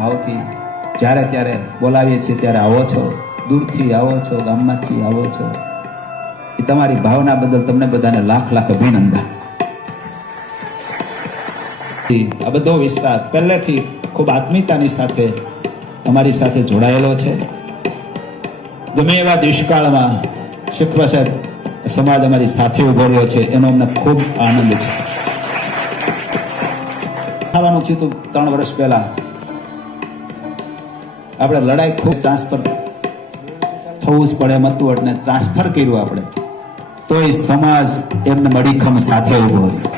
ભાવથી જ્યારે ત્યારે બોલાવીએ છીએ ત્યારે આવો છો, દૂરથી આવો છો, ગામમાંથી આવો છો. એ તમારી ભાવના બદલ તમને બધાને લાખ લાખ અભિનંદન. આ બધો વિસ્તાર પહેલેથી ખૂબ આત્મીયતાની સાથે અમારી સાથે જોડાયેલો છે. ગમે એવા દુષ્કાળમાં શુક્ર સાહેબ સમાજ અમારી સાથે ઉભો રહ્યો છે, એનો અમને ખૂબ આનંદ છે. થવાનું થયું હતું 3 વર્ષ પહેલા, આપણે લડાઈ ખૂબ ટ્રાન્સફર થવું જ પડે એમ હતું એટલે ટ્રાન્સફર કર્યું આપણે, તો એ સમાજ એમને મડીખમ સાથે ઉભો રહ્યો.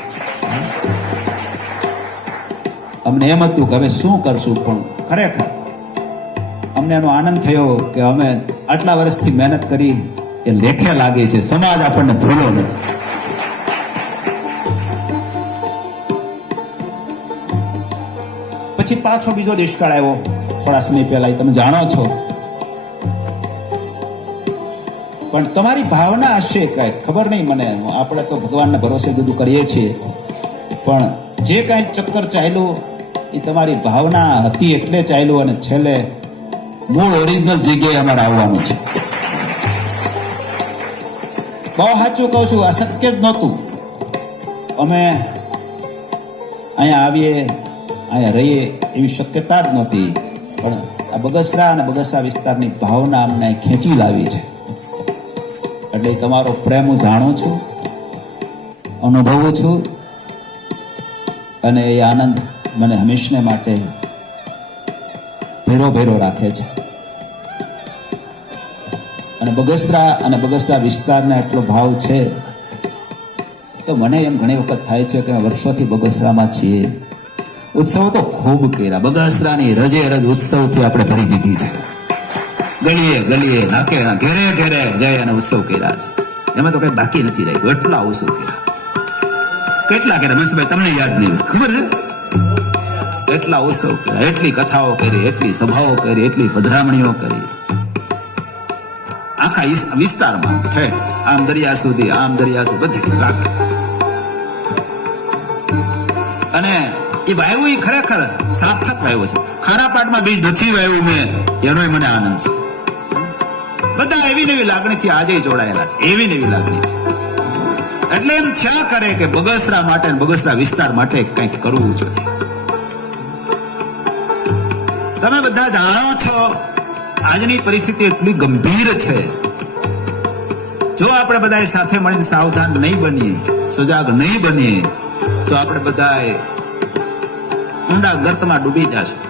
અમને એમ હતું કે હવે શું કરશું, પણ ખરેખર અમને એનો આનંદ થયો કે અમે આટલા વર્ષથી મહેનત કરી એ લેખે લાગે છે. સમાજ આપણને ભૂલો નથી. પછી પાછો બીજો દુષ્કાળ આવ્યો થોડા સમય પહેલા, તમે જાણો છો. પણ તમારી ભાવના હશે કઈ ખબર નહીં મને, આપણે તો ભગવાનના ભરોસે બધું કરીએ છીએ, પણ જે કાંઈ ચક્કર ચાલ્યું એ તમારી ભાવના હતી એટલે ચાલ્યું, અને છેલ્લે મૂળ ઓરિજિનલ જગ્યાએ અમારે આવવાનું છે. બહુ સાચું કહું છું, અશક્ય જ નહોતું. અમે અહીંયા આવીએ, અહીંયા રહીએ એવી શક્યતા જ નહોતી, પણ આ બગસરા અને બગસરા વિસ્તારની ભાવના અમને ખેંચી લાવી છે. એટલે તમારો પ્રેમ હું જાણું છું, અનુભવું છું, અને એ આનંદ મને હંમેશને માટે ભેરો ભેરો રાખે છે. અને બગસરા વિસ્તારને એટલો ભાવ છે તો મને એમ ઘણી વખત થાય છે કે વર્ષોથી બગસરામાં છીએ. ઉત્સવ તો ખૂબ કર્યા, બગસરાની રજે રજ ઉત્સવથી આપણે ભરી દીધી છે. ગલીએ ગલીએ નાકે ઘેરે ઘેરે જઈ અને ઉત્સવ કર્યા છે. એમાં તો કઈ બાકી નથી રહ્યું. એટલા ઉત્સવ કર્યા, કેટલા કર્યા મનસુભાઈ, તમને યાદ નહીં ખબર છે? એટલા ઉત્સવ કર્યા, એટલી કથાઓ કરી, એટલી સભાઓ કરી, એટલી પધરામણીઓ કરી, આખા વિસ્તારમાં આમ દરિયા સુધી બધી રાખે. અને એ વાયુ એ ખરેખર સાર્થક વાયુ છે. ખારા પાટમાં બીજ નથી વાયુ મેં, એનો મને આનંદ છે. બધા એવી નવી લાગણીથી આજે જોડાયેલા છે, એવી નવી લાગણી. એટલે એમ થયા કરે કે બગસરા માટે, બગસરા વિસ્તાર માટે કંઈક કરવું જોઈએ. તમે બધા જાણો છો આજની પરિસ્થિતિ એટલી ગંભીર છે. જો આપણે બધા સાથે મળીને સાવધાન નહીં બનીએ, સજાગ નહીં બનીએ, તો આપણે બધા ઊંડા ગર્તમાં ડૂબી જશું.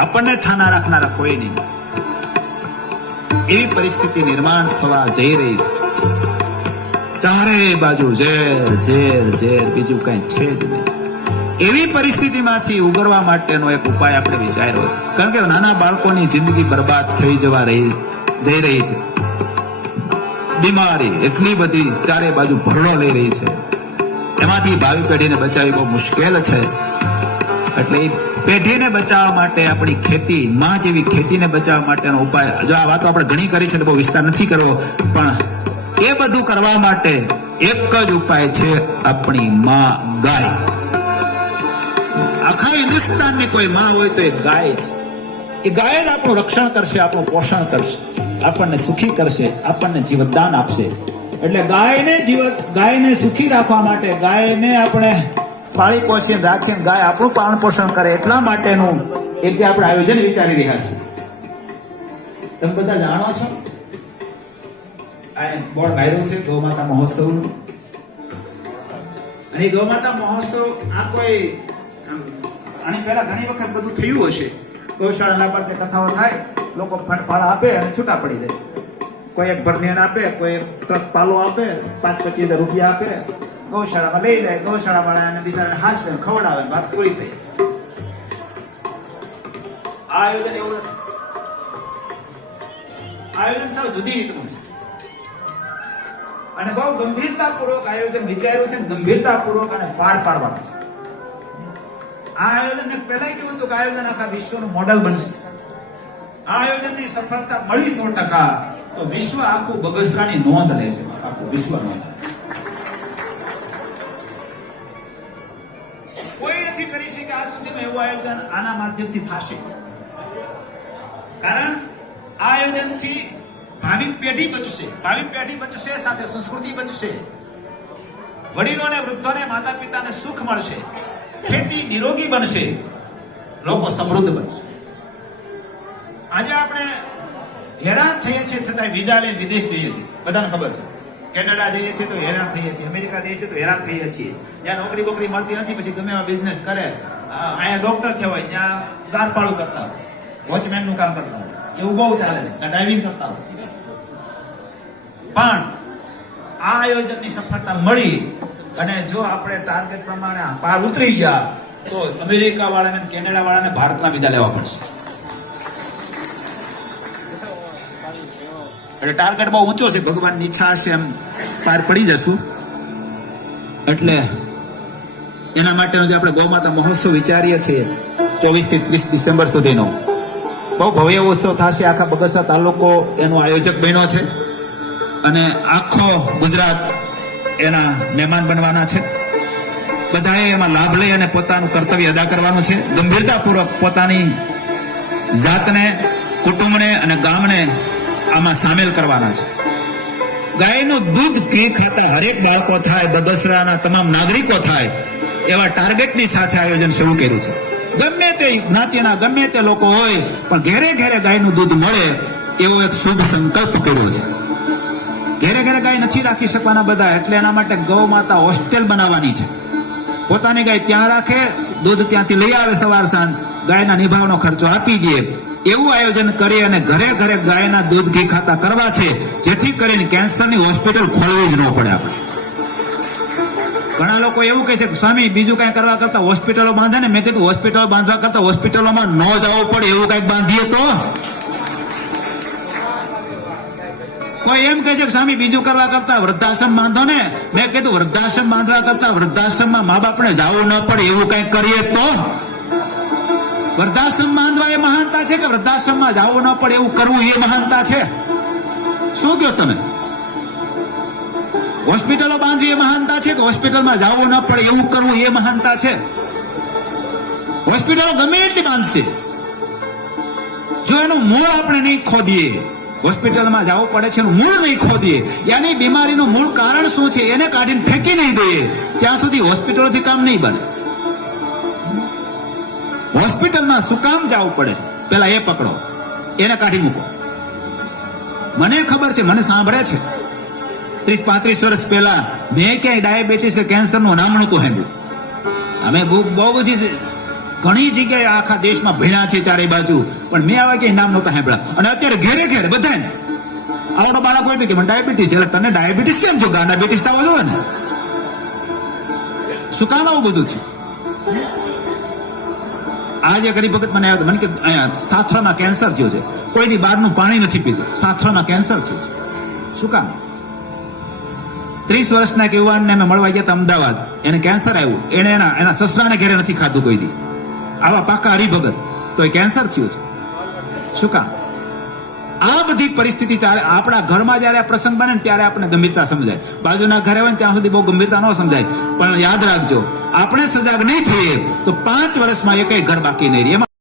આપણને છાના રાખનારા કોઈ નહીં. એવી પરિસ્થિતિ નિર્માણ થવા જઈ રહી છે. ચારે બાજુ ઝેર ઝેર ઝેર, બીજું કઈ છે જ નહીં. એવી પરિસ્થિતિમાંથી ઉગરવા માટેનો એક ઉપાય આપણે વિચાર્યો છે. કારણ કે નાના બાળકોની જિંદગી બરબાદ થઈ જઈ રહી છે. બીમારી એટલી બધી ચારે બાજુ ભરડો લઈ રહી છે. એમાંથી ભાવિ પેઢીને બચાવવી બહુ મુશ્કેલ છે. એટલે એ પેઢીને બચાવવા માટે આપણી ખેતી, માં જેવી ખેતીને બચાવવા માટેનો ઉપાય, જો આ વાતો આપણે ઘણી કરી છે એટલે બહુ વિસ્તાર નથી કરવો, પણ એ બધું કરવા માટે એક જ ઉપાય છે, આપણી માં ગાય. આખા હિન્દુસ્તાનની કોઈ માં હોય તો એ ગાય છે. એ ગાય જ આપણું રક્ષણ કરશે, આપણું પોષણ કરશે, આપણને સુખી કરશે, આપણને જીવતદાન આપશે. એટલે ગાયને સુખી રાખવા માટે, ગાયને આપણે પાળી પોષીને રાખીને ગાય આપણું પાલન પોષણ કરે, એટલા માટેનું એક જે આપણે આયોજન વિચારી રહ્યા છીએ. તમે બધા જાણો છો, આ બોર્ડ માર્યું છે ગૌમાતા મહોત્સવનું. અને ગૌમાતા મહોત્સવ આ કોઈ આની પહેલા ઘણી વખત બધું થયું હશે. ગૌશાળાના પર કથાઓ થાય, લોકો ફાળા આપે અને છૂટા પડી જાય. કોઈ એક ભરણીને આપે, કોઈ ટ્રક પાલો આપે, 5-25 રૂપિયા આપે, ગૌશાળામાં લઈ જાય. ગૌશાળા વાળા બિચારાને હાંસવે ખવડાવે, વાત પૂરી થઈ. આયોજન એવું નથી. આયોજન સાવ જુદી રીતનું છે. અને બહુ ગંભીરતાપૂર્વક આયોજન વિચાર્યું છે, ગંભીરતાપૂર્વક અને પાર પાડવાનું છે. આ આયોજનને પહેલા કેવું હતું કે આયોજન આખા વિશ્વનું મોડેલ બનશે. આ આયોજનની સફળતા મળી 100%, તો વિશ્વ આખું બગસરાની નોંધ લેશે. આખું વિશ્વ નોંધ. કોઈ નથી કરી શકે આજ સુધીમાં એવું આયોજન આના માધ્યમથી થશે. કારણ આ આયોજનથી ભાવિ પેઢી બચશે, સાથે સંસ્કૃતિ બચશે, વડીલોને વૃદ્ધોને માતા પિતાને સુખ મળશે, ખેતી નિરોગી બનશે, લોકો સમૃદ્ધ બનશે. આજે આપણે હેરાન થઈએ છીએ છતાં વિઝા લઈને વિદેશ જઈએ છીએ, બધાને ખબર છે. કેનેડા જઈએ છીએ તો હેરાન થઈએ છીએ, અમેરિકા જઈએ છીએ તો હેરાન થઈએ છીએ. જ્યાં નોકરી બોકરી મળતી નથી, પછી ગમે એવા બિઝનેસ કરે, અહીંયા ડોક્ટર થવાય, ત્યાં દ્વારપાળું કરતા હોય, વોચમેન નું કામ કરતા હોય, એવું બહુ ચાલે છે, ડ્રાઇવિંગ કરતા હોય. પણ આ આયોજનની સફળતા મળી અને જો આપણે ટાર્ગેટ પ્રમાણે પાર ઉતરી ગયા તો અમેરિકા વાળાને કેનેડા વાળાને ભારતના વિઝા લેવા પડશે. એટલે ટાર્ગેટ બહુ ઊંચો છે, ભગવાનની ઈચ્છા હશે એમ પાર પડી જશું. એટલે એના માટેનો જે આપણે ગૌમાતા મહોત્સવ વિચારીએ છીએ 24 થી 30 ડિસેમ્બર સુધીનો બહુ ભવ્ય ઉત્સવ થશે. આખા બગસરા તાલુકો એનો આયોજક બન્યો છે અને આખો ગુજરાત એના મહેમાન બનવાના છે. બધાએ એમાં લાભ લઈ અને પોતાનું કર્તવ્ય અદા કરવાનું છે. ગંભીરતાપૂર્વક પોતાની જાતને, કુટુંબને અને ગામને આમાં સામેલ કરવાના છે. ગાયનું દૂધ ઘી ખાતા હરેક બાળકો થાય, બગસરાના તમામ નાગરિકો થાય એવા ટાર્ગેટની સાથે આયોજન શરૂ કર્યું છે. ગમે તે જ્ઞાતિના ગમે તે લોકો હોય પણ ઘેરે ઘેરે ગાયનું દૂધ મળે એવો એક શુભ સંકલ્પ કર્યો છે. ઘેરે ઘેરે ગાય નથી રાખી શકવાના બધા, એટલે એના માટે ગૌ માતા હોસ્ટેલ બનાવવાની છે. પોતાની ગાય ત્યાં રાખે, દૂધ ત્યાંથી લઈ આવે સવાર સાંજ, ગાયના નિભાવનો ખર્ચો આપી દે, એવું આયોજન કરી અને ઘરે ઘરે ગાયના દૂધ ઘી ખાતા કરવા છે, જેથી કરીને કેન્સરની હોસ્પિટલ ખોલવી જ ન પડે. આપણે ઘણા લોકો એવું કહે છે કે સ્વામી બીજું કઈ કરવા કરતા હોસ્પિટલો બાંધે ને. મેં કીધું હોસ્પિટલો બાંધવા કરતા હોસ્પિટલોમાં ન જવું પડે એવું કઈક બાંધીએ તો. કોઈ એમ કહે છે કે સ્વામી બીજું કરવા કરતા વૃદ્ધાશ્રમ બાંધો ને. મેં કીધું વૃદ્ધાશ્રમ બાંધવા કરતા વૃદ્ધાશ્રમમાં મા બાપને જવું ન પડે એવું કઈક કરીએ તો. વૃદ્ધાશ્રમ બાંધવા એ મહાનતા છે કે વૃદ્ધાશ્રમમાં જવું ન પડે એવું કરવું એ મહાનતા છે? શું કહો તમે? હોસ્પિટલો બાંધવી એ મહાનતા છે કે હોસ્પિટલમાં જવું ન પડે એવું કરવું એ મહાનતા છે? હોસ્પિટલો ગમે એટલી બાંધશે, જો એનું મૂળ આપણે નહીં ખોદીએ, હોસ્પિટલમાં જવું પડે છે એનું મૂળ નહીં ખોદીએ, યાની બીમારીનું મૂળ કારણ શું છે એને કાઢીને ફેંકી નહીં દઈએ, ત્યાં સુધી હોસ્પિટલોથી કામ નહીં બને. હોસ્પિટલમાં શું કામ જવું પડે છે પેલા એ પકડો, એને કાઢી મૂકો. મને ખબર છે, મને સાંભળે છે, 30-35 વર્ષ પહેલા મેં ક્યાંય ડાયાબિટીસ કે કેન્સરનું નામ નહોતું સાંભળ્યું. અમે બહુ બધી ઘણી જગ્યાએ આખા દેશમાં ભણ્યા છે ચારે બાજુ, પણ મેં આવા ક્યાંય નામ નહોતા સાંભળ્યા. અને અત્યારે ઘેરે ઘેરે બધાને આવડો બાળક હોય કે મને ડાયાબિટીસ છે. એટલે તને ડાયાબિટીસ કેમ છો? ડાયાબિટીસ થવા જોવે ને. શું કામ આવું બધું છે? આજે ગરીબ વખત મને આવ્યો, મને કે અહીંયા સાથરામાં કેન્સર થયું છે. કોઈ દી બહારનું પાણી નથી પીતું, સાથરામાં કેન્સર થયું છે. શું કામ? 30 વર્ષના એક યુવાનને અમે મળવા ગયા હતા અમદાવાદ, એને કેન્સર આવ્યું. એને એના સસરાને ઘરે નથી ખાધું કોઈ દી. આવા પાકા હરિભગત, તો એ કેન્સર થયું છે. શું કામ? આ બધી પરિસ્થિતિ ચાલે. આપણા ઘરમાં જયારે આ પ્રસંગ બને ત્યારે આપણે ગંભીરતા સમજાય, બાજુના ઘરે હોય ત્યાં સુધી બહુ ગંભીરતા ન સમજાય. પણ યાદ રાખજો, આપણે સજાગ નહીં થઈએ તો 5 વર્ષમાં એકય ઘર બાકી નહીં રહે.